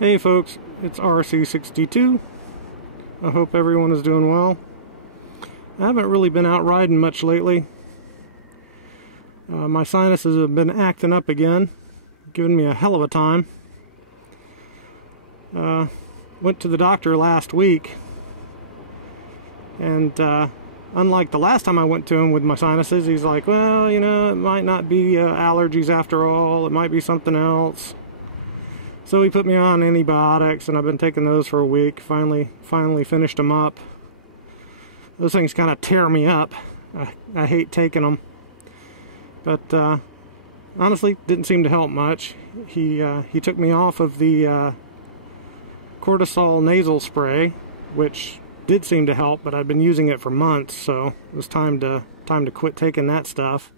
Hey folks, it's RC62. I hope everyone is doing well. I haven't really been out riding much lately. My sinuses have been acting up again, giving me a hell of a time. Went to the doctor last week, and unlike the last time I went to him with my sinuses, he's like, well, you know, it might not be allergies after all, it might be something else. So he put me on antibiotics, and I've been taking those for a week. Finally finished them up. Those things kind of tear me up. I hate taking them. But honestly, didn't seem to help much. He took me off of the cortisol nasal spray, which did seem to help, but I've been using it for months, so it was time to quit taking that stuff.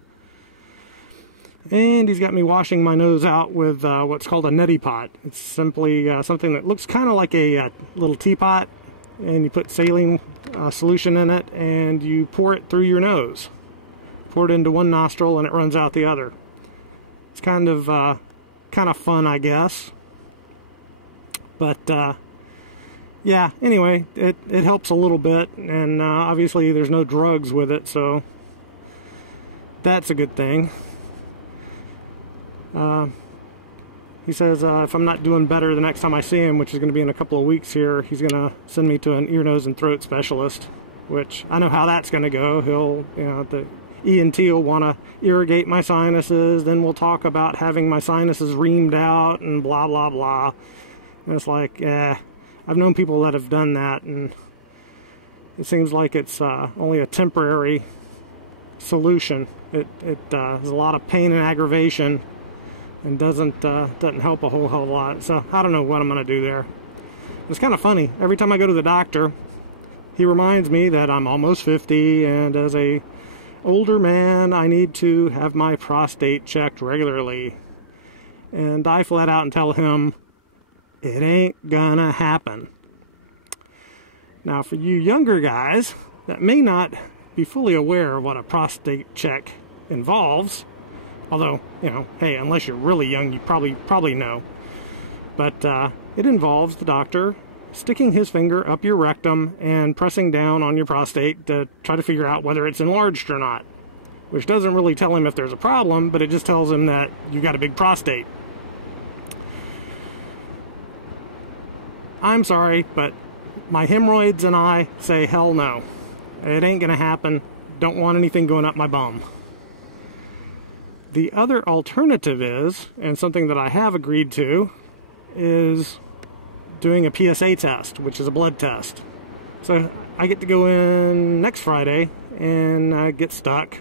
And he's got me washing my nose out with what's called a neti pot. It's simply something that looks kind of like a little teapot, and you put saline solution in it, and you pour it through your nose. Pour it into one nostril, and it runs out the other. It's kind of fun, I guess. But yeah, anyway, it helps a little bit, and obviously there's no drugs with it, so that's a good thing. He says if I'm not doing better the next time I see him, which is going to be in a couple of weeks here, he's going to send me to an ear, nose, and throat specialist, which I know how that's going to go. The ENT will want to irrigate my sinuses, then we'll talk about having my sinuses reamed out and blah, blah, blah. And it's like, I've known people that have done that, and it seems like it's only a temporary solution. It has a lot of pain and aggravation, and doesn't help a whole hell of a lot. So I don't know what I'm going to do there. It's kind of funny. Every time I go to the doctor, he reminds me that I'm almost 50, and as a older man, I need to have my prostate checked regularly. And I flat out and tell him, it ain't gonna happen. Now, for you younger guys that may not be fully aware of what a prostate check involves, although, you know, hey, unless you're really young, you probably know. But it involves the doctor sticking his finger up your rectum and pressing down on your prostate to try to figure out whether it's enlarged or not. Which doesn't really tell him if there's a problem, but it just tells him that you've got a big prostate. I'm sorry, but my hemorrhoids and I say hell no. It ain't gonna happen. Don't want anything going up my bum. The other alternative is, and something that I have agreed to, is doing a PSA test, which is a blood test. So I get to go in next Friday and get stuck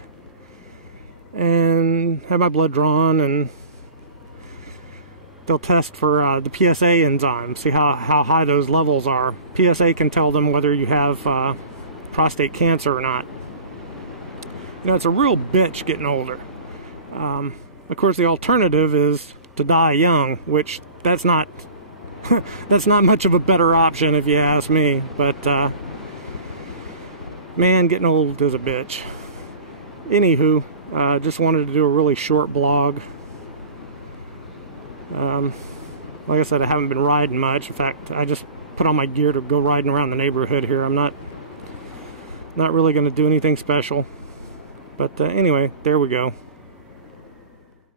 and have my blood drawn, and they'll test for the PSA enzyme, see how high those levels are. PSA can tell them whether you have prostate cancer or not. You know, it's a real bitch getting older. Of course, the alternative is to die young, which that's not that's not much of a better option if you ask me. But man, getting old is a bitch. Anywho, just wanted to do a really short blog. Like I said, I haven't been riding much. In fact, I just put on my gear to go riding around the neighborhood here. I'm not really going to do anything special. But anyway, there we go.